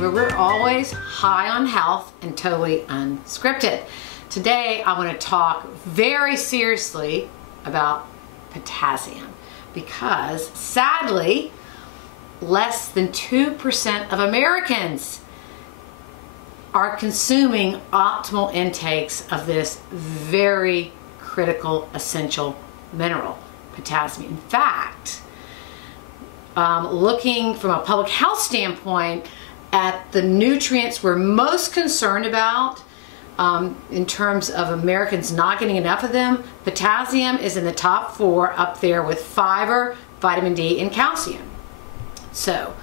where we're always high on health and totally unscripted. Today I want to talk very seriously about potassium because sadly less than 2% of Americans are consuming optimal intakes of this very critical essential mineral, potassium. In fact, looking from a public health standpoint at the nutrients we're most concerned about in terms of Americans not getting enough of them, potassium is in the top 4 up there with fiber, vitamin D, and calcium. So,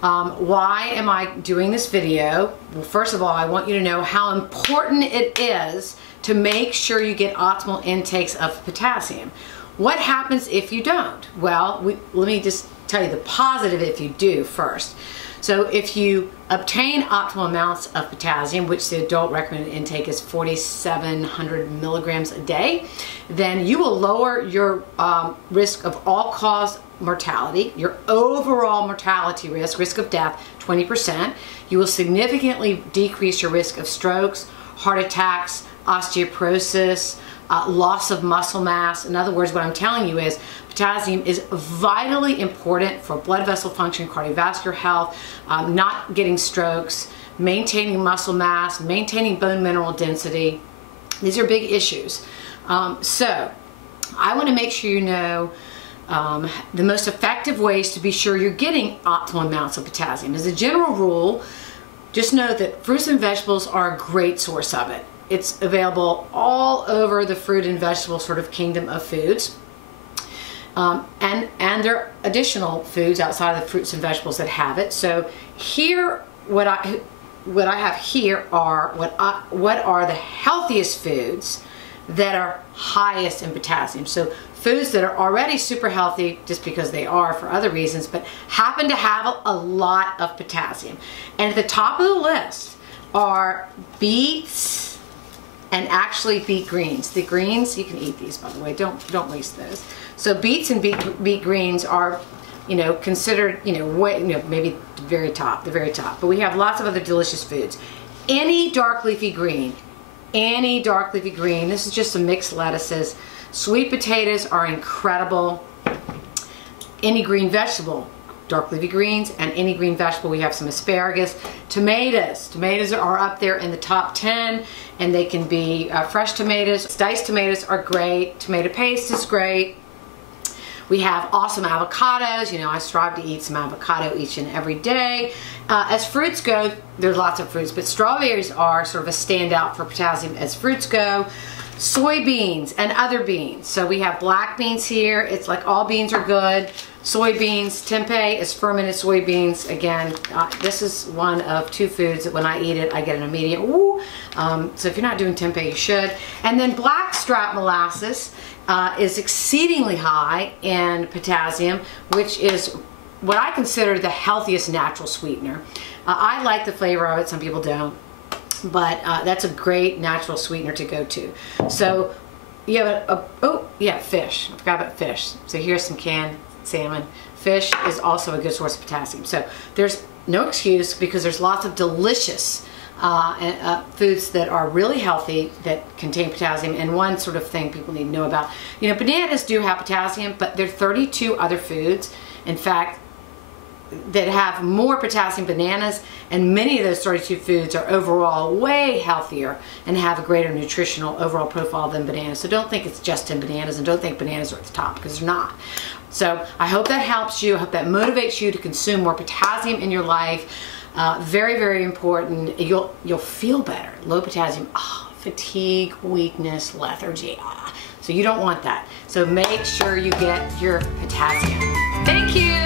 why am I doing this video? Well, first of all, I want you to know how important it is to make sure you get optimal intakes of potassium. What happens if you don't? Well, let me just tell you the positive if you do first. So if you obtain optimal amounts of potassium, which the adult recommended intake is 4,700 milligrams a day, then you will lower your risk of all-cause mortality, your overall mortality risk of death, 20%. You will significantly decrease your risk of strokes, heart attacks, osteoporosis, loss of muscle mass. In other words, what I'm telling you is potassium is vitally important for blood vessel function, cardiovascular health, not getting strokes, maintaining muscle mass, maintaining bone mineral density. These are big issues. So I want to make sure you know the most effective ways to be sure you're getting optimal amounts of potassium. As a general rule, just know that fruits and vegetables are a great source of it. It's available all over the fruit and vegetable sort of kingdom of foods. And there are additional foods outside of the fruits and vegetables that have it. So here, what I have here are what are the healthiest foods that are highest in potassium. So foods that are already super healthy just because they are for other reasons, but happen to have a lot of potassium. And at the top of the list are beets, and actually beet greens. The greens, you can eat these, by the way, don't waste those. So beets and beet greens are, considered, maybe the very top, but we have lots of other delicious foods. Any dark leafy green, this is just some mixed lettuces. Sweet potatoes are incredible. Any green vegetable, dark leafy greens, and any green vegetable. We have some asparagus. Tomatoes are up there in the top 10, and they can be fresh tomatoes. Diced tomatoes are great. Tomato paste is great. We have awesome avocados. I strive to eat some avocado each and every day. As fruits go, there's lots of fruits, but strawberries are sort of a standout for potassium as fruits go. Soybeans and other beans. So we have black beans here. It's like all beans are good. Soybeans, tempeh is fermented soybeans. Again, this is one of 2 foods that when I eat it, I get an immediate woo. So if you're not doing tempeh, you should. And then Blackstrap Molasses is exceedingly high in potassium, which is what I consider the healthiest natural sweetener. I like the flavor of it, some people don't. But that's a great natural sweetener to go to. So you have fish. I forgot about fish. So here's some canned salmon. Fish is also a good source of potassium. So there's no excuse because there's lots of delicious foods that are really healthy that contain potassium. And one sort of thing people need to know about, bananas do have potassium, but there are 32 other foods, in fact, that have more potassium than bananas, and many of those 32 foods are overall way healthier and have a greater nutritional overall profile than bananas. So don't think it's just in bananas, and don't think bananas are at the top, because they're not. So I hope that helps you. I hope that motivates you to consume more potassium in your life. Very, very important. You'll feel better. Low potassium, fatigue, weakness, lethargy. So you don't want that. So make sure you get your potassium. Thank you.